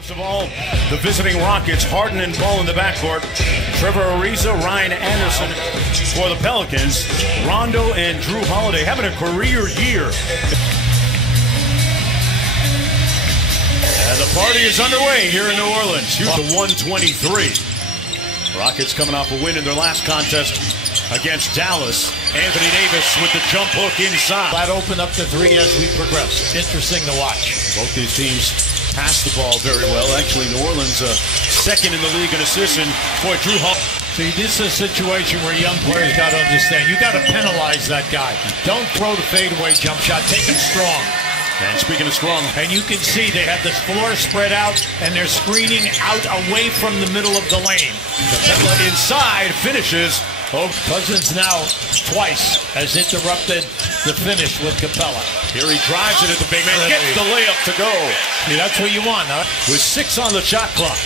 First of all, the visiting Rockets, Harden and Paul in the backcourt. Trevor Ariza, Ryan Anderson for the Pelicans. Rondo and Drew Holiday having a career year. And the party is underway here in New Orleans. Here's the 123. Rockets coming off a win in their last contest against Dallas. Anthony Davis with the jump hook inside. That opened up the three as we progress. Interesting to watch. Both these teams pass the ball very well. Actually, New Orleans second in the league in assists. And boy, Drew Holiday. See, this is a situation where young players got to understand. You got to penalize that guy. Don't throw the fadeaway jump shot. Take him strong. And speaking of strong, and you can see they have this floor spread out, and they're screening out away from the middle of the lane. Capella inside finishes. Oh, Cousins now twice has interrupted the finish with Capella. Here he drives it at the big man, gets the layup to go. See, that's what you want, huh? With 6 on the shot clock.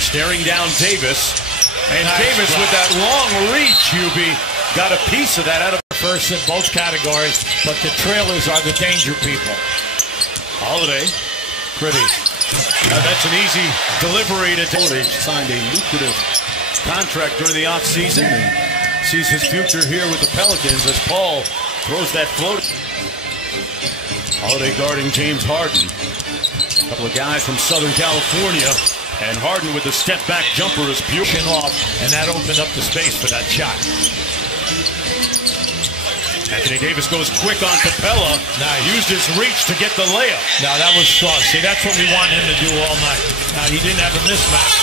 Staring down Davis. And nice Davis shot. With that long reach, Hubie, got a piece of that out of first in both categories, but the trailers are the danger people. Holiday. Pretty. That's an easy delivery to Holiday. Signed a lucrative contract during the offseason and sees his future here with the Pelicans as Paul throws that float. Holiday guarding James Harden. A couple of guys from Southern California. And Harden with the step-back jumper is beautiful. Off, and that opened up the space for that shot. Anthony Davis goes quick on Capella. Now used his reach to get the layup. Now that was strong. See, that's what we want him to do all night. Now he didn't have a mismatch.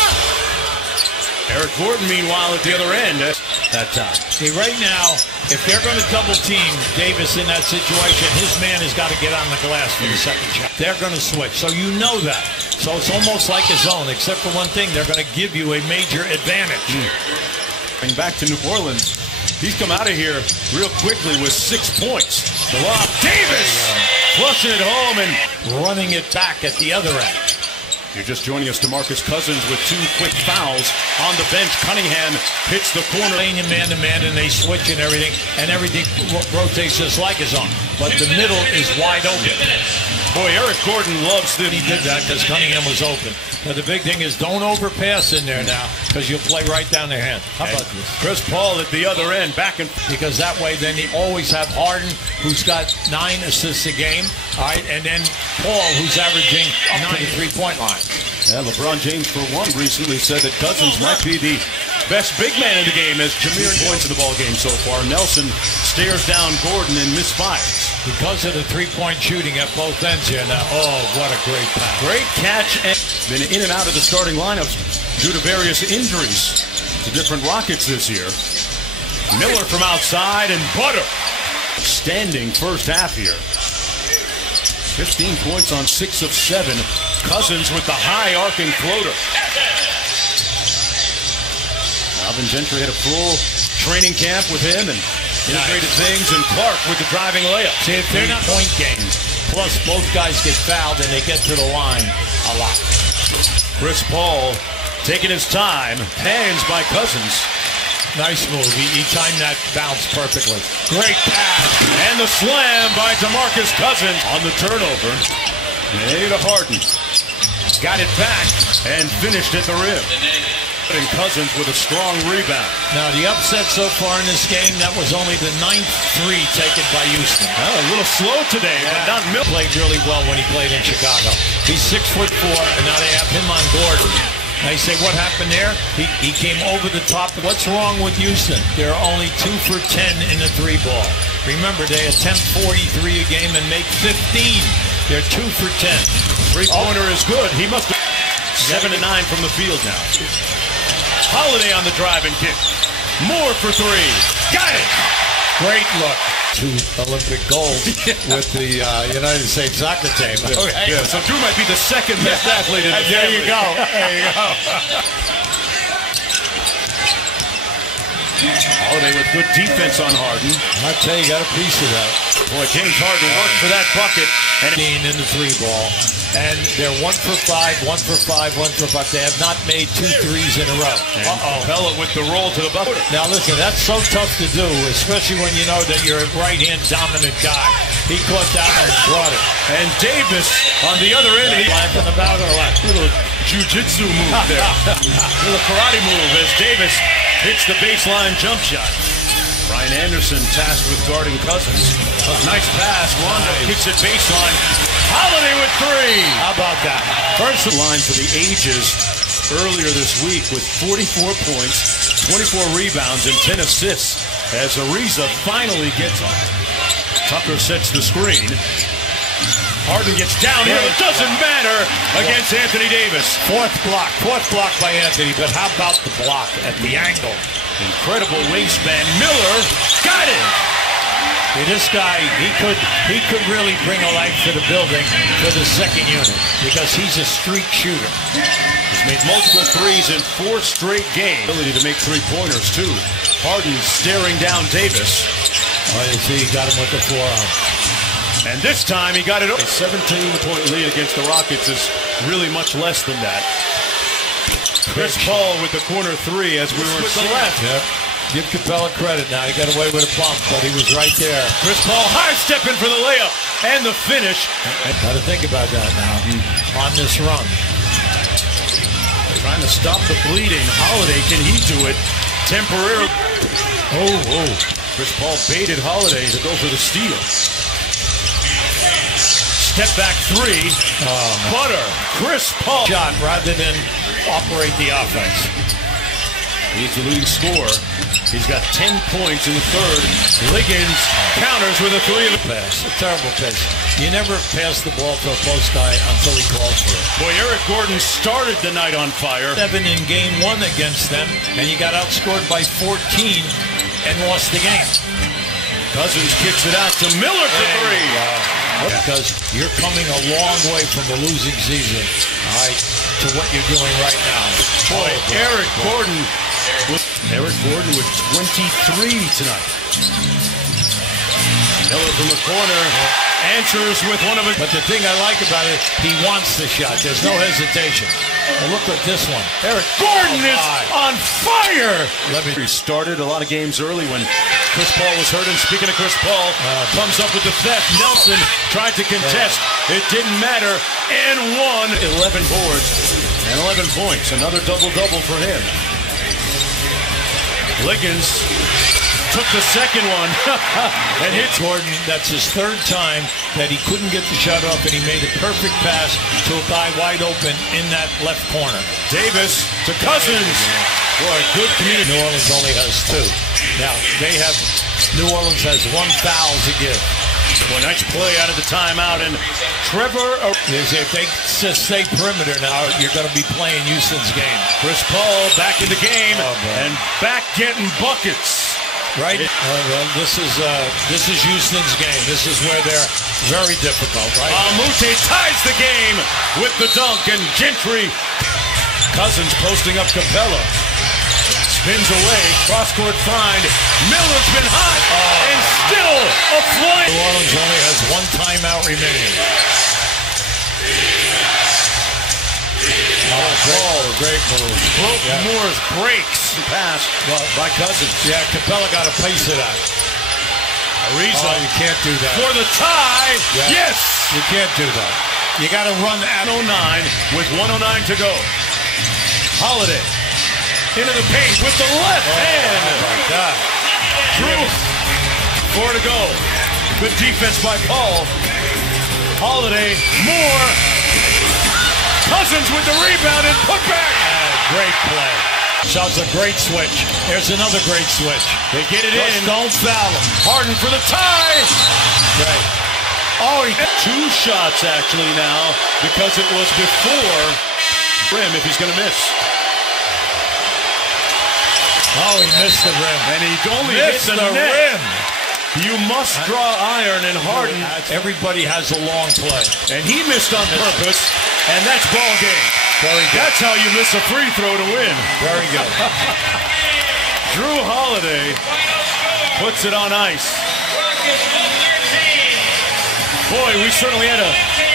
Eric Gordon, meanwhile, at the other end that time. See, right now, if they're going to double team Davis in that situation, his man has got to get on the glass for the second shot. They're going to switch, so you know that. So it's almost like a zone, except for one thing, they're going to give you a major advantage. And back to New Orleans. He's come out of here real quickly with 6 points. The lob, Davis flushing it home and running it back at the other end. You're just joining us, DeMarcus Cousins with 2 quick fouls on the bench. Cunningham hits the corner. Playing man to man, and they switch and everything rotates just like his own. But the middle is wide open. Boy, Eric Gordon loves that he did that because Cunningham was open. But the big thing is don't overpass in there now because you'll play right down their hand. How about this? Chris Paul at the other end, back and because that way then you always have Harden, who's got 9 assists a game, all right, and then Paul, who's averaging up to the 3-point line. Yeah, LeBron James, for one, recently said that Cousins might be the best big man in the game as Jameer points in the ball game so far. Nelson stares down Gordon and misfires. Because of the 3-point shooting at both ends here now. Oh, what a great pass. Great catch. And been in and out of the starting lineups due to various injuries to different Rockets this year. Miller from outside and Butter. Standing first half here. 15 points on 6 of 7. Cousins with the high arcing floater. Alvin Gentry had a full training camp with him and integrated things, and Clark with the driving layup. See, if they're not point games, plus both guys get fouled and they get to the line a lot. Chris Paul taking his time, hands by Cousins. Nice move. He timed that bounce perfectly. Great pass. And the slam by DeMarcus Cousins on the turnover. Made to Harden. Got it back and finished at the rim. And Cousins with a strong rebound. Now the upset so far in this game, that was only the 9th 3 taken by Houston. Well, a little slow today, but not Miller. Played really well when he played in Chicago. He's 6'4", and now they have him on Gordon. Now you say, what happened there? He came over the top. What's wrong with Houston? They're only 2 for 10 in the 3-ball. Remember, they attempt 43 a game and make 15. They're 2 for 10. Three-pointer is good. He must have 7 and 9 from the field now. Holiday on the drive and kick. More for 3. Got it! Great look. 2 Olympic gold with the United States soccer team. Okay. Yeah, so Drew might be the second best athlete in the There you go. There you go. Holiday with good defense on Harden. I'll tell you, got a piece of that. Boy, James Harden worked for that bucket. And in the 3-ball. And they're 1 for 5, 1 for 5, 1 for 5. They have not made 2 threes in a row. Capella with the roll to the bucket. Now listen, that's so tough to do, especially when you know that you're a right-hand dominant guy. He caught that one and brought it. And Davis on the other end. Line from the back or what? Little jiu-jitsu move there. Little karate move as Davis hits the baseline jump shot. Ryan Anderson tasked with guarding Cousins. Nice pass. Rondo kicks it baseline. Holiday with 3. How about that? First line for the ages earlier this week with 44 points, 24 rebounds, and 10 assists as Ariza finally gets on. Tucker sets the screen. Harden gets down here. It doesn't matter against Anthony Davis. Fourth block by Anthony, but how about the block at the angle? Incredible wingspan. Miller got it. This guy, he could really bring a life to the building for the second unit because he's a streak shooter. He's made multiple threes in 4 straight games. Ability to make 3-pointers too. Harden staring down Davis. Oh, you see, he got him with the forearm. And this time he got it. A 17-point lead against the Rockets is really much less than that. Chris Paul with the corner 3 as we were to the left. Yep. Give Capella credit now. He got away with a bump, but he was right there. Chris Paul high-stepping for the layup and the finish. Got to think about that now on this run. Trying to stop the bleeding. Holiday, can he do it temporarily? Oh. Chris Paul baited Holiday to go for the steal. Step back 3. Butter. Chris Paul. Shot rather than operate the offense. He's the leading scorer. He's got 10 points in the third. Liggins counters with a 3 of the pass. A terrible pass. You never pass the ball to a post guy until he calls for it. Boy, Eric Gordon started the night on fire. 7 in game 1 against them, and you got outscored by 14 and lost the game. Cousins kicks it out to Miller for 3. Because you're coming a long way from the losing season, all right, to what you're doing right now. Boy, Eric Gordon with 23 tonight. Miller from the corner answers with one of it. But the thing I like about it, he wants the shot. There's no hesitation. Well, look at this one. Eric Gordon is on fire. He started a lot of games early when Chris Paul was hurt. And speaking of Chris Paul, comes up with the theft. Nelson tried to contest. It didn't matter. And won. 11 boards and 11 points. Another double-double for him. Liggins took the second one and hit Gordon. That's his 3rd time that he couldn't get the shot off, and he made a perfect pass to a guy wide open in that left corner. Davis to Cousins. Boy, good community. New Orleans only has 2. Now, New Orleans has 1 foul to give. Well, nice play out of the timeout, and Trevor. If they stay perimeter now, you're going to be playing Houston's game. Chris Paul back in the game and back getting buckets. Right? Well, this is Houston's game. This is where they're very difficult, right? Amute ties the game with the dunk, and Gentry. Cousins posting up Capella. Spins away, cross-court find. Miller's been hot, and still a flight. New Orleans only has 1 timeout remaining. Great move. Moore's breaks. Pass by Cousins. Yeah, Capella got a piece of that. Ariza, you can't do that. For the tie. Yeah. Yes. You can't do that. You got to run at 09 with 109 to go. Holiday into the paint with the left hand. Oh my God. Drew. 4 to go. Good defense by Paul. Holiday. Moore. Cousins with the rebound and put back. Great play. Shows a great switch. There's another great switch. They get it in. Don't foul him. Harden for the tie. Right. Oh, he got 2 shots actually now because it was before rim if he's going to miss. Oh, he missed the rim. And he only hit the rim. You must draw iron, and Harden. Everybody has a long play. And he missed on purpose, and that's ball game. Very good. That's how you miss a free throw to win. Very good. Drew Holiday puts it on ice. Boy, we certainly had a